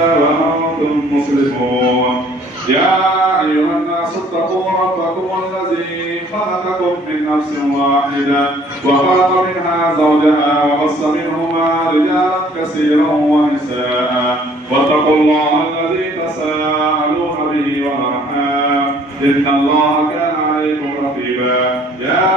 إلا وأنتم مسلمون. يا أيها الناس اتقوا ربكم الذي خلقكم من نفس واحدة وخلق منها زوجها وبث منهما رجالا كثيرا ونساء واتقوا الله الذي تساءلون به والأرحام إن الله كان عليكم رقيبا. يا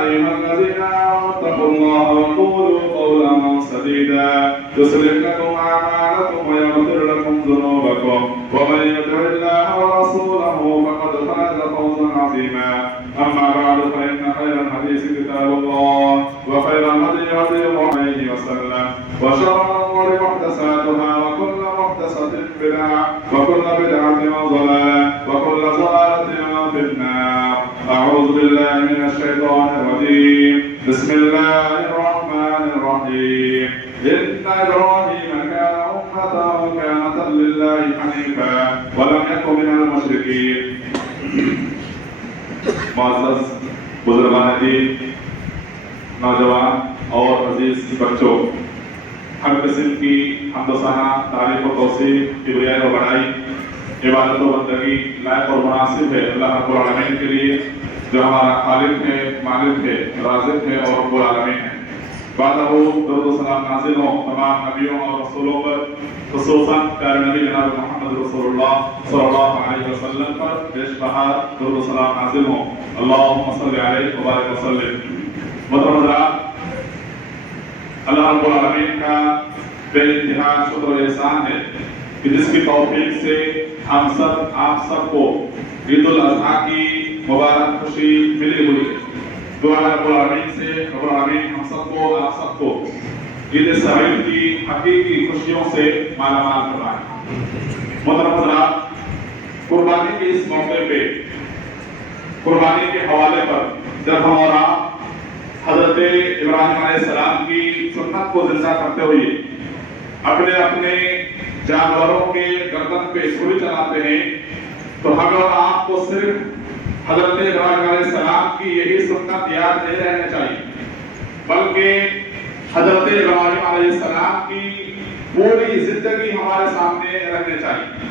أيها الذين آمنوا اتقوا الله وقولوا قولا سديدا يصلح لكم أعمالكم ويغفر لكم ذنوبكم ومن يطع الله ورسوله فقد فاز فوزا عظيما. أما بعد فإن خير الحديث كتاب الله وخير الهدي هدي محمد وسلم وشر الأمور محدثاتها وكل محدثة بدعة وكل بدعة ضلالة وكل ضلالة في النار. أعوذ بالله من الشيطان الرجيم. بسم الله الرحمن الرحيم. إن إبراهيم كان أمة كانت لله حنيفا ولم يكن من المشركين. معزز بزرگان دین، نوجوان اور عزیز بچوں، ہر قسم کی حمد و ثنا، تعریف و توصیف، کبریائی و بڑائی، عبادت و بندگی لائق اور مناسب ہے اللہ رب العالمین کے لیے جو ہمارا خالق ہے، مالک ہے، رازق ہے اور رب العالمین ہے۔ بعد وہ درود و سلام نازل ہوں تمام نبیوں اور رسولوں پر، خصوصاً پیارے نبی جناب محمد رسول اللہ صلی اللہ علیہ وسلم پر بیش بہار درود و سلام نازل ہوں۔ اللہم صلی علیہ وبارک وسلم۔ محترم حضرات، اللہ رب العالمین کا بے انتہا شکر و احسان ہے کہ جس کی توفیق سے ہم سب آپ سب کو عید الاضحیٰ کی مبارک خوشی ملی ہوئی ہے۔ دعا رب العالمین سے رب العالمین ہم سب کو، آپ سب کو عید سعید کی حقیقی خوشیوں سے مالا مال فرمائے۔ محترم حضرات، قربانی کے اس موقع پہ، قربانی کے حوالے پر جب ہم اور آپ حضرت ابراہیم علیہ السلام کی سنت کو زندہ کرتے ہوئے اپنے اپنے جانوروں کے گردن پہ چھری چلاتے ہیں تو ہمیں اور آپ کو صرف حضرت ابراہیم علیہ السلام کی یہی سنت یاد نہیں رہنا چاہیے، بلکہ حضرت ابراہیم علیہ السلام کی پوری زندگی ہمارے سامنے رہنی چاہیے۔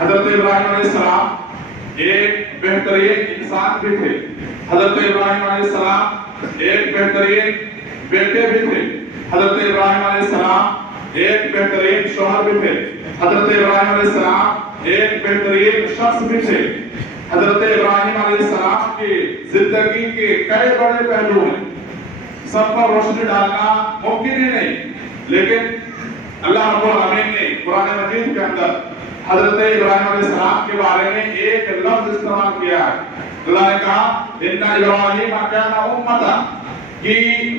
حضرت ابراہیم علیہ السلام ایک بہترین انسان بھی تھے، حضرت ابراہیم علیہ السلام ایک بہترین بیٹے بھی تھے، حضرت ابراہیم علیہ السلام ایک بہترین شوہر بھی تھے، حضرت ابراہیم علیہ السلام ایک بہترین شخص بھی تھے۔ حضرت ابراہیم علیہ السلام کی زندگی کے کئی بڑے پہلو ہیں، سب پر روشنی ڈالنا ممکن ہی نہیں، لیکن اللہ رب العالمین نے قرآن مجید کے اندر حضرت ابراہیم علیہ السلام کے بارے میں ایک لفظ استعمال کیا ہے۔ اللہ نے کہا ان ابراہیم کان امۃ، کہ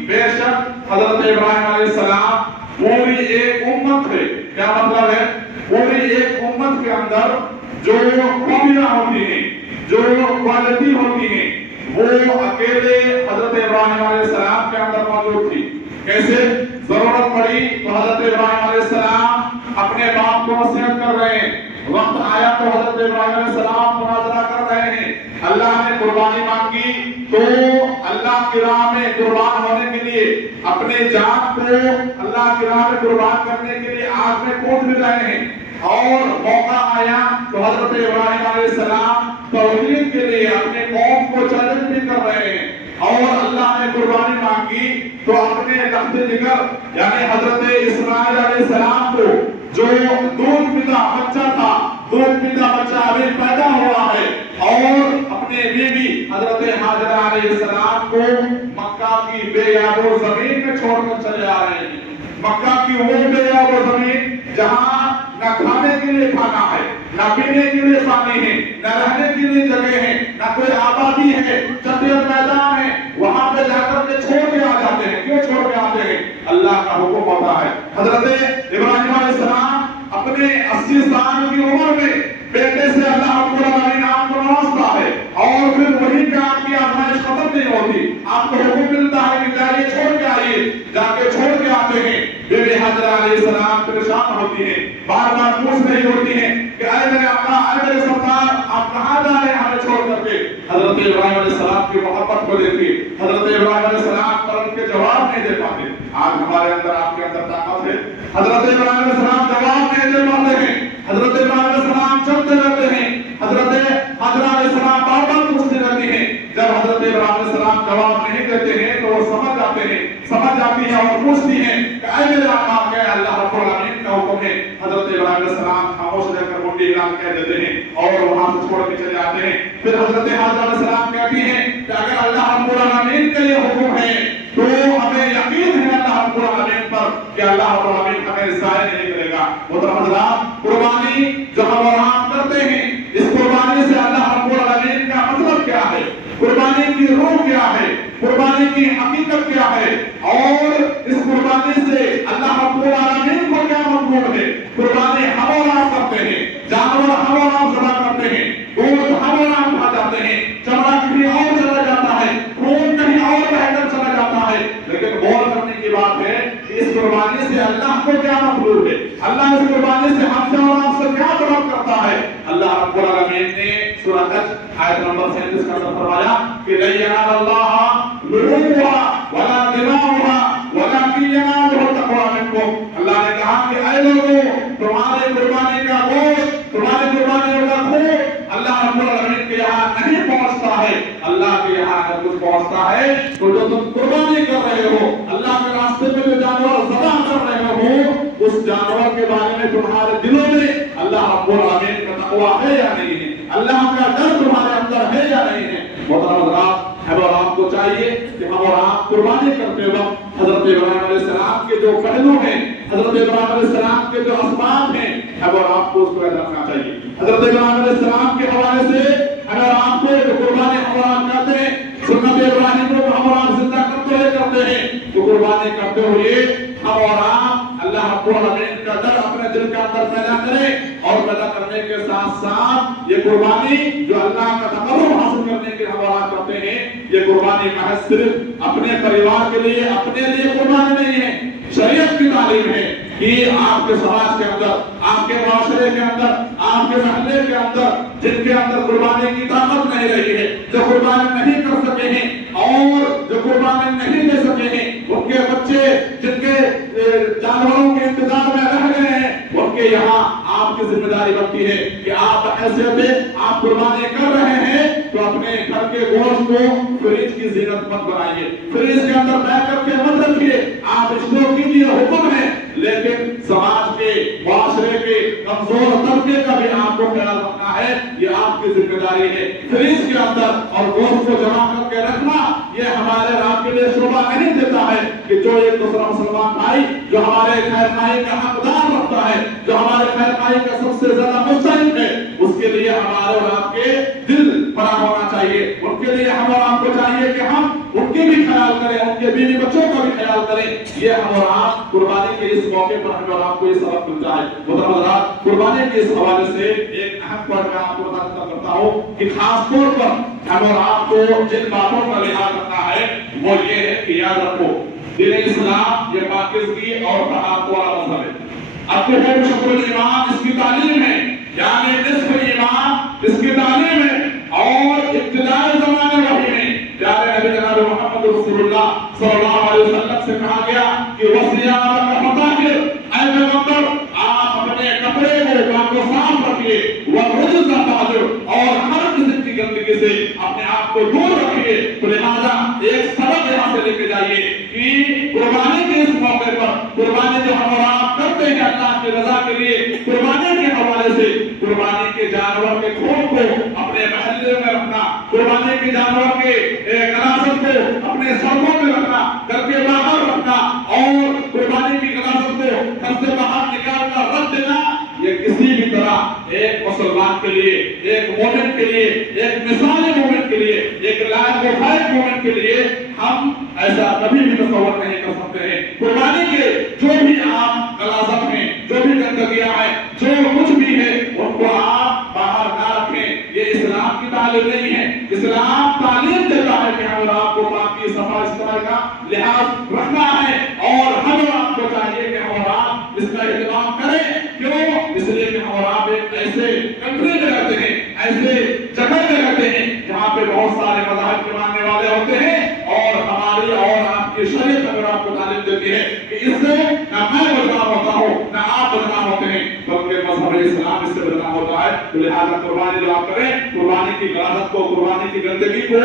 بے شک حضرت ابراہیم علیہ السلام پوری ایک امت تھے۔ کیا مطلب ہے؟ پوری ایک امت کے اندر جو خوبیاں ہوتی ہیں، جو کوالٹی ہوتی ہیں، وہ اکیلے حضرت ابراہیم علیہ السلام کے اندر موجود تھی۔ کیسے؟ ضرورت پڑی تو حضرت ابراہیم علیہ السلام اپنے باپ کو نصیحت کر رہے ہیں، وقت آیا تو حضرت ابراہیم علیہ السلام مناظرہ کر رہے ہیں، اللہ نے قربانی مانگی تو اللہ کی راہ میں قربان ہونے کے لیے اپنے جان کو اللہ کی راہ میں قربان کرنے کے لیے آگ میں کود بھی رہے ہیں، اور موقع آیا تو حضرت ابراہیم علیہ السلام توحید کے لیے اپنے قوم کو چیلنج بھی کر رہے ہیں، اور اللہ نے قربانی مانگی تو اپنے لخت جگر یعنی حضرت اسماعیل علیہ السلام کو جو دودھ پیتا بچہ تھا، دودھ پیتا بچہ ابھی پیدا ہوا ہے، اور اپنے بیوی حضرت ہاجرہ علیہ السلام کو مکہ کی بے آب و زمین میں چھوڑ کر چلے آ رہے ہیں۔ مکہ کی وہ بے آب و زمین جہاں نہ کھانے کے لیے کھانا ہے، نہ پینے کے لیے پانی ہے، نہ رہنے کے لیے جگہ ہے، نہ کوئی آبادی ہے، چٹیل میدان ہے، وہاں پہ جا کر کے چھوڑ کے آ جاتے ہیں۔ کیوں چھوڑ کے آتے ہیں؟ اللہ کا حکم ہوتا ہے۔ حضرت ابراہیم علیہ السلام اپنے 80 سال کی عمر میں بیٹے سے اللہ رب العالمین آپ کو نوازتا ہے، اور پھر وہی پہ آپ کی آزمائش ختم نہیں ہوتی، آپ کو حکم ملتا ہے کہ جائیے چھوڑ کے آئیے، جا کے چھوڑ کے آتے ہیں۔ بی بی حاجرہ علیہ السلام پریشان ہوتی ہیں، بار بار پوچھ رہی ہوتی ہیں کہ اے میرے آقا، اے میرے سرکار، آپ کہاں جا رہے ہیں ہمیں چھوڑ کر کے؟ حضرت ابراہیم علیہ السلام کی محبت کو دیکھیے، حضرت ابراہیم علیہ السلام پر ان کے جواب نہیں دے پاتے۔ آج ہمارے اندر، آپ کے اندر طاقت ہے، حضرت ابراہیم علیہ السلام جواب نہیں دے پاتے ہیں، हैं, हजरत इब्राहिम अलैहिस्सलाम खामोश रहकर मुंडी हिलाकर कह देते हैं और वहां से छोड़ के चले आते हैं। फिर हजरत हाजरा अलैहिस्सलाम कहती हैं कि अगर अल्लाह रब्बुल आलमीन का ये हुक्म है तो हमें यकीन है अल्लाह रब्बुल आलमीन पर कि अल्लाह रब्बुल आलमीन हमें ज़ाया नहीं करेगा। मोहतरम हज़रात, कुर्बानी जो हम और आप करते हैं, इस कुर्बानी से अल्लाह रब्बुल आलमीन का मतलब क्या है, कुर्बानी की रूह क्या है, कुर्बानी की हकीकत क्या है, और इस कुर्बानी से अल्लाह रब्बुल आलमीन को क्या मतलब है। कुर्बानी हम और आप करते हैं, जानवर हम और आप ज़बह करते हैं, गोश्त हम और आप खा जाते हैं, चमड़ा कहीं और चला जाता है, खून कहीं और बहकर चला जाता है, लेकिन गौर करने की बात है कि इस कुर्बानी से अल्लाह को क्या मतलब है, अल्लाह इस कुर्बानी से हमसे और आपसे क्या तलब करता है। अल्लाह रब्बुल आलमीन ने सूरह हज आयत नंबर 37 का अंदर फरमाया कि ला यनालल्लाह लुहूमुहा वला दिमाउहा वलाकिन यनालुहु तक़वा मिनकुम। अल्लाह ने कहा कि ऐ लोगों, तुम्हारे कुर्बानी का गोश्त, तुम्हारे कुर्बानियों का खून अल्लाह रब्बुल आलमीन के यहाँ नहीं पहुंचता है। अल्लाह के यहाँ अगर कुछ पहुंचता है तो जो तुम कुर्बानी कर रहे हो, अल्लाह के रास्ते में जो जानवर ज़बह कर रहे हो, उस जानवर के बारे में तुम्हारे दिलों में अल्लाह रब्बुल आलमीन का तक़वा है या नहीं है, अल्लाह का डर तुम्हारे अंदर है या नहीं है। मोहतरम हज़रात, हम और आपको चाहिए कि हम और आप कुर्बानी करते वक्त हजरत इब्राहिम अलैहिस्सलाम के जो पहलू हैं, हजरत इब्राहिम अलैहिस्सलाम के जो असबाब हैं, हम और आपको उसको याद रखना चाहिए। हजरत इब्राहिम अलैहिस्सलाम के हवाले से हम और आपको जो कुर्बानी हम और आप करते हैं, सुन्नत इब्राहिम को हम और आप जिंदा करते हैं, तो कुर्बानी करते हुए हम और आप अल्लाह रब्बुल आलमीन का डर अपने दिल के अंदर पैदा करें, और पैदा करने के साथ साथ ये कुर्बानी जो अल्लाह का तक़र्रुब हासिल करने के हम और आप करते हैं, ये कुर्बानी महज सिर्फ अपने परिवार के लिए, अपने लिए कुर्बानी नहीं है, शरीयत की तालीम है कि आपके समाज के अंदर, आपके माशरे के अंदर, आपके महल्ले के अंदर जिनके अंदर कुर्बानी की ताकत नहीं रही है, जो कुर्बानी नहीं कर सके हैं और जो कुर्बानी नहीं दे सके हैं, उनके बच्चे जिनके जानवरों के इंतजार में रह गए हैं, उनके यहाँ आपकी जिम्मेदारी बनती है कि आप ऐसे आप कुर्बानी कर रहे हैं तो अपने घर के गोश्त को फ्रिज की जीनत मत बनाइए, फ्रिज के अंदर बैठ करके मत रखिए, आप स्टोर कीजिए, हुक्म है, लेकिन समाज के, माशरे के कमजोर तबके का भी आपको ख्याल रखना है, ये आपकी जिम्मेदारी है। फ्रिज के अंदर और गोश्त को जमा करके रखना ये हमारे रात के लिए शोभा नहीं देता है कि जो एक दूसरा मुसलमान भाई जो हमारे खैर खाई का हकदार रखता है, जो हमारे खैर खाई का सबसे ज्यादा मुस्तहिक है, उसके लिए हमारे और आपके दिल बड़ा होना चाहिए, उनके लिए हम और आपको चाहिए कि हम उनके भी ख्याल करें, उनके बीवी बच्चों का भी ख्याल करें। ये हम और आप कुर्बानी के इस मौके पर हमें और आपको ये सबक मिलता है। मोहतरम हज़रात, कुर्बानी के इस हवाले से एक अहम पॉइंट मैं आपको बताना करता हूँ कि खास तौर पर हम और आपको जिन बातों का लिहाज रखना है वो ये है कि याद रखो, दीन इस्लाम ये पाकिज़गी और तहाक़्क़ुक़ वाला मज़हब है। अब शक्ल ईमान इसकी तालीम है, यानी निस्फ़ ईमान इसकी तालीम है, और इब्तिदाई ज़माने वही में प्यारे नबी जनाब मोहम्मद रसूलुल्लाह सल्लल्लाहु अलैहि वसल्लम से कहा गया कि वसियाम का फताहिर, ऐ पैगंबर आप अपने कपड़े को साफ रखिए, वरुजुज़ ताहिर, और हर किस्म की गंदगी से अपने आप को दूर रखिए। तो लिहाजा एक सबक यहाँ से लेके जाइए कि कुर्बानी के इस मौके पर, कुर्बानी जो हम और आप करते हैं अल्लाह की रजा के लिए, कुर्बानी के हवाले से कुर्बानी के जानवर के खून को अपने महल्ले में रखना, कुर्बानी के जानवर के गलासत को अपने सड़कों में रखना, घर के बाहर रखना, और कुर्बानी की गलासत को घर से बाहर निकाल कर रख देना, ये किसी भी तरह एक मुसलमान के लिए, एक मोमिन के लिए, एक मिसाली मोमिन के लिए, एक लायक मोमिन के लिए हम ऐसा कभी भी तसव्वुर नहीं कर सकते हैं। कुर्बानी के जो भी आप गलासत हैं, जो भी गंदगियां हैं, जो कुछ भी है, उनको आप बाहर ना रखें। ये इस्लाम की तालीम नहीं है। इस्लाम तालीम देता है कि हम और आपको बाकी सफाई सुथराई का लिहाज रखना है, और हम और आपको चाहिए कि हम और आप इसका इहतमाम करें। क्यों? इसलिए कि हम और आप एक ऐसे कंट्री में रहते हैं, ऐसे जगह में रहते हैं जहाँ पे बहुत सारे मज़हब के मानने वाले होते हैं, और हमारी और आपकी शरीयत अगर आपको तालीम देती है कि इससे ना मैं बदनाम होता हूँ, ना आप बदनाम होते हैं, बल्कि मज़हब इस्लाम इससे बदनाम होता है। तो लिहाजा कुर्बानी जो आप करें, कुर्बानी की गलासत को, कुर्बानी की गंदगी को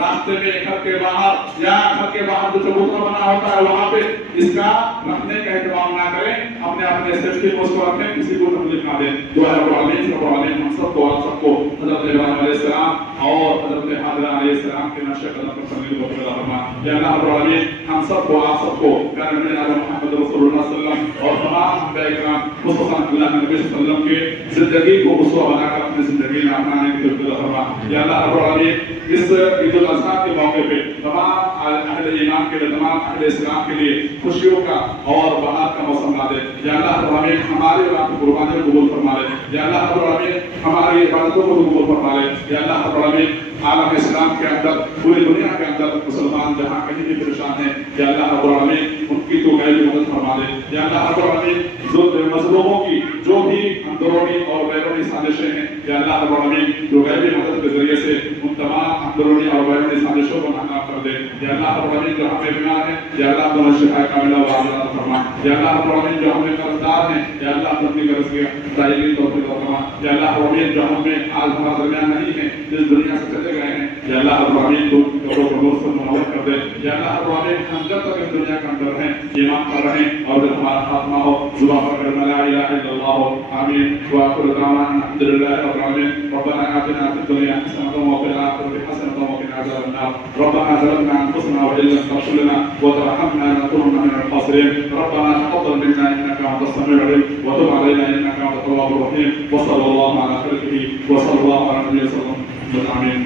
रास्ते में, घर के बाहर या घर के बाहर जो चबूतरा बना होता है वहाँ पे इसका रखने का एहतमाम ना करें। अपने अपने अपने सेफ्टी को उसको रखें, किसी को तकलीफ ना दें। दुआ रब्बुल आलमीन हम सबको आप सबको हज़रत इब्राहीम अलैहिस्सलाम और हज़रत हाजरा अलैहिस्सलाम के नक्शे कदम पर चलने की तौफीक अता फरमा। या अल्लाह रब्बुल आलमीन हम सबको आप सबको प्यारे नबी मोहम्मद रसूलुल्लाह सल्लल्लाहु अलैहि वसल्लम और तमाम अंबिया किराम खुसूसन अल्लाह के नबी सल्लल्लाहु अलैहि वसल्लम के जिंदगी को उसवा बनाकर अपनी जिंदगी में अपनाने की तौफीक अता फरमा। या अल्लाह रब्बुल आलमीन इस ईद उल अज़हा के मौके पे तमाम अहले ईमान के लिए, तमाम अहले इस्लाम के लिए खुशियों का और बहार का मौसम ला दे। या अल्लाह रब्बुल आलमीन हमारी और आपकी कुर्बानियों को कबूल फरमा ले। या अल्लाह रब्बुल आलमीन हमारी इबादतों को कबूल फरमा ले। या अल्लाह रब्बुल आलमीन आलम इस्लाम के अंदर, पूरी दुनिया के अंदर मुसलमान जहाँ कहीं भी परेशान हैं, या अल्लाह रब्बुल आलमीन उनकी तो गैर मदद फरमा दे। या अल्लाह रब्बुल आलमीन जो मज़लूमों की जो भी अंदरूनी और बैरूनी साजिशें हैं, या अल्लाह रब्बुल आलमीन जो गैर मदद के जरिए से उन तमाम अंदरूनी और बैरूनी साजिशों को नाकाम कर दे। या अल्लाह रब्बुल आलमीन जो हमें बीमार हैं, या अल्लाह तुम्हें शिफा कामिला व आजिला अता फरमा। या अल्लाह रब्बुल आलमीन जो हमें कर्जदार हैं, या अल्लाह अपनी कर्ज की अदायगी की तौफीक अता फरमा। या अल्लाह रब्बुल आलमीन जो हमें आज हमारे दरमियान नहीं है, इस दुनिया से चले गए हैं, या अल्लाह रब्बुल आलमीन तुम कब्रों को नूर से मुनव्वर कर दे। या अल्लाह रब्बुल आलमीन हम जब तक इस दुनिया के अंदर हैं ईमान पर रहें और जब हमारा खात्मा हो जुबान पर कलमा ला इलाहा इल्लल्लाह हो। आमीन व आखिरु दअवाना अल्हम्दुलिल्लाहि रब्बिल आलमीन। रब्बना आतिना फिद दुनिया हसनतन व फिल आखिरति हसनतन व क़िना अज़ाबन्नार। रब्बना ज़लमना अनफुसना व इन लम तग़फिर लना व तरहमना लनकुनन्ना मिनल ख़ासिरीन। रब्बना तक़ब्बल मिन्ना इन्नका अंतस समीउल अलीम व तुब अलैना इन्नका अंतत तव्वाबुर रहीम। व सल्लल्लाहु अला खलीलिही व सल्लल्लाहु अला नबिय्यिना आमीन।